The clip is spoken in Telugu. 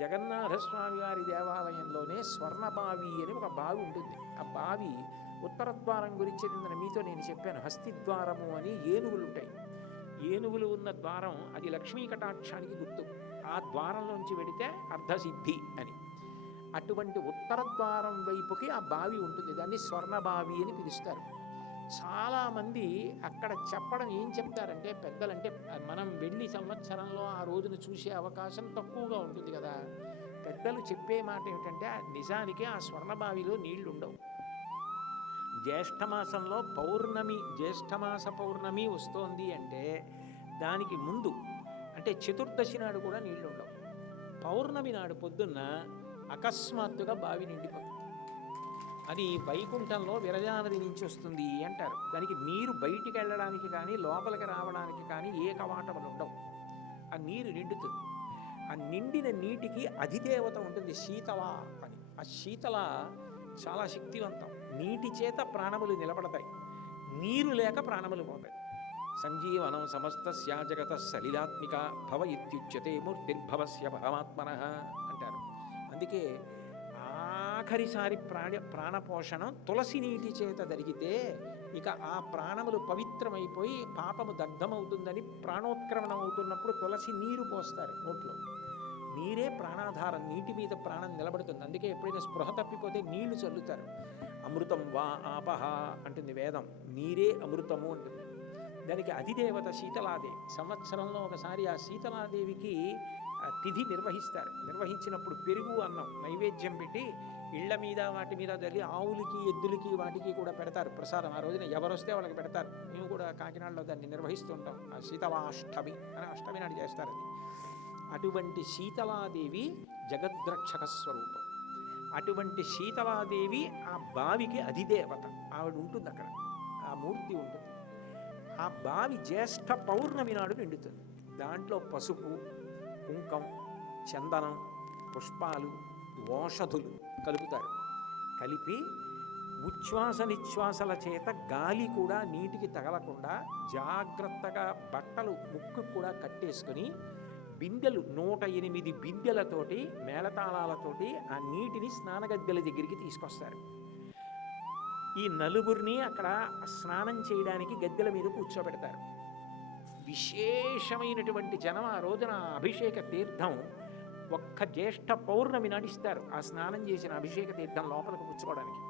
జగన్నాథస్వామి వారి దేవాలయంలోనే స్వర్ణబావి అని ఒక బావి ఉంటుంది. ఆ బావి ఉత్తర ద్వారం గురించి నిన్న మీతో నేను చెప్పాను. హస్తిద్వారము అని ఏనుగులు ఉంటాయి. ఏనుగులు ఉన్న ద్వారం అది లక్ష్మీ కటాక్షానికి గుర్తు. ఆ ద్వారంలోంచి వెడితే అర్ధసిద్ధి అని. అటువంటి ఉత్తర ద్వారం వైపుకి ఆ బావి ఉంటుంది. దాన్ని స్వర్ణబావి అని పిలుస్తారు. చాలామంది అక్కడ చెప్పడం ఏం చెప్తారంటే పెద్దలంటే, మనం వెళ్ళి సంవత్సరంలో ఆ రోజును చూసే అవకాశం తక్కువగా ఉంటుంది కదా. పెద్దలు చెప్పే మాట ఏమిటంటే నిజానికి ఆ స్వర్ణబావిలో నీళ్లు ఉండవు. జ్యేష్ఠమాసంలో పౌర్ణమి, జ్యేష్ఠమాస పౌర్ణమి వస్తోంది అంటే దానికి ముందు అంటే చతుర్దశి నాడు కూడా నీళ్లు ఉండవు. పౌర్ణమి నాడు పొద్దున్న అకస్మాత్తుగా బావి నిండిపోతుంది. అది వైకుంఠంలో విరజానది నుంచి వస్తుంది అంటారు. దానికి నీరు బయటికి వెళ్ళడానికి కానీ లోపలికి రావడానికి కానీ ఏ కవాటములు ఉండవు. ఆ నీరు నిండుతుంది. ఆ నిండిన నీటికి అధిదేవత ఉంటుంది, శీతల అని. ఆ శీతల చాలా శక్తివంతం. నీటి చేత ప్రాణములు నిలబడతాయి, నీరు లేక ప్రాణములు పోతాయి. సంజీవనం సమస్తస్య జగత సలిలాత్మిక భవ ఇత్యుచ్యతే మూర్తిర్భవస్య పరమాత్మనః అంటారు. అందుకే ఆఖరిసారి ప్రాణపోషణం తులసి నీటి చేత జరిగితే ఇక ఆ ప్రాణములు పవిత్రమైపోయి పాపము దగ్ధమవుతుందని ప్రాణోత్క్రమణం అవుతున్నప్పుడు తులసి నీరు పోస్తారు నోట్లో. నీరే ప్రాణాధారం, నీటి మీద ప్రాణం నిలబడుతుంది. అందుకే ఎప్పుడైనా స్పృహ తప్పిపోతే నీళ్లు చల్లుతారు. అమృతం వా ఆపహ అంటుంది వేదం, నీరే అమృతము అంటుంది. దానికి అధిదేవత శీతలాదేవి. సంవత్సరంలో ఒకసారి ఆ శీతలాదేవికి తిథి నిర్వహిస్తారు. నిర్వహించినప్పుడు పెరుగు అన్నం నైవేద్యం పెట్టి ఇళ్ల మీద వాటి మీద జరిగి ఆవులకి ఎద్దులకి వాటికి కూడా పెడతారు ప్రసాదం. ఆ రోజున ఎవరొస్తే వాళ్ళకి పెడతారు. మేము కూడా కాకినాడలో దాన్ని నిర్వహిస్తూ ఉంటాం. ఆ శీతలాష్టమి అని అష్టమి నాడు చేస్తారు అది. అటువంటి శీతలాదేవి జగద్రక్షక స్వరూపం. అటువంటి శీతలాదేవి ఆ బావికి అధిదేవత. ఆవిడ ఉంటుంది అక్కడ, ఆ మూర్తి ఉంటుంది. ఆ బావి జ్యేష్ఠ పౌర్ణమి నాడు నిండుతుంది. దాంట్లో పసుపు, కుంకం, చందనం, పుష్పాలు, ఓషధులు కలుపుతారు. కలిపి ఉచ్ఛ్వాస నిశ్వాసల చేత గాలి కూడా నీటికి తగలకుండా జాగ్రత్తగా బట్టలు ముక్కు కూడా కట్టేసుకొని బిందెలు 108 బిందెలతోటి మేళతాళాలతోటి ఆ నీటిని స్నానగద్దెల దగ్గరికి తీసుకొస్తారు. ఈ నలుగురిని అక్కడ స్నానం చేయడానికి గద్దెల మీద కూర్చోబెడతారు. విశేషమైనటువంటి జనం ఆ రోజున అభిషేక తీర్థం ఒక్క జ్యేష్ఠ పౌర్ణమి నడిస్తారు. ఆ స్నానం చేసిన అభిషేక తీర్థం లోపలికి పుచ్చుకోవడానికి